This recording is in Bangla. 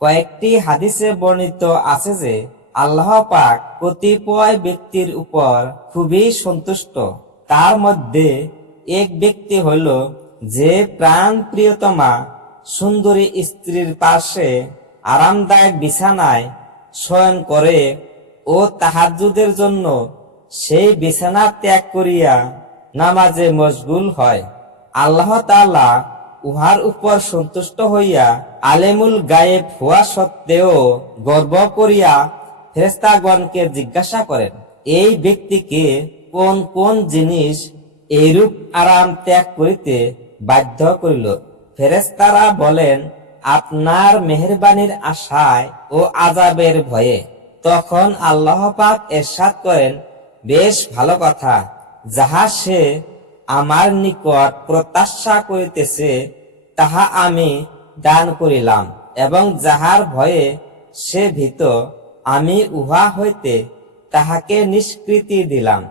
কয়েকটি হাদিসে বর্ণিত আছে যে আল্লাহ পাক কতিপয় ব্যক্তির উপর খুবই সন্তুষ্ট। তার মধ্যে এক ব্যক্তি হইল যে প্রাণ প্রিয়তমা, সুন্দরী স্ত্রীর পাশে আরামদায়ক বিছানায় শয়ন করে ও তাহাজ্জুদের জন্য সেই বিছানা ত্যাগ করিয়া নামাজে মশগুল হয়। আল্লাহ তাআলা উহার উপর সন্তুষ্ট হইয়া আলেমুল গায়েব হওয়া সত্ত্বেও গর্ব করিয়া ফেরেস্তাগণকে জিজ্ঞাসা করেন, এই ব্যক্তিকে কোন কোন জিনিস এইরূপ আরাম ত্যাগ করিতে বাধ্য করিল? ফেরেস্তারা বলেন, আপনার মেহরবানির আশায় ও আজাবের ভয়ে। তখন আল্লাহ পাক এরশাদ করেন, বেশ ভালো কথা, যাহা সে আমার নিকট প্রত্যাশা করিতেছে, তাহা আমি দান করিলাম এবং যাহার ভয়ে সে ভীত, আমি উহা হইতে তাহাকে নিষ্কৃতি দিলাম।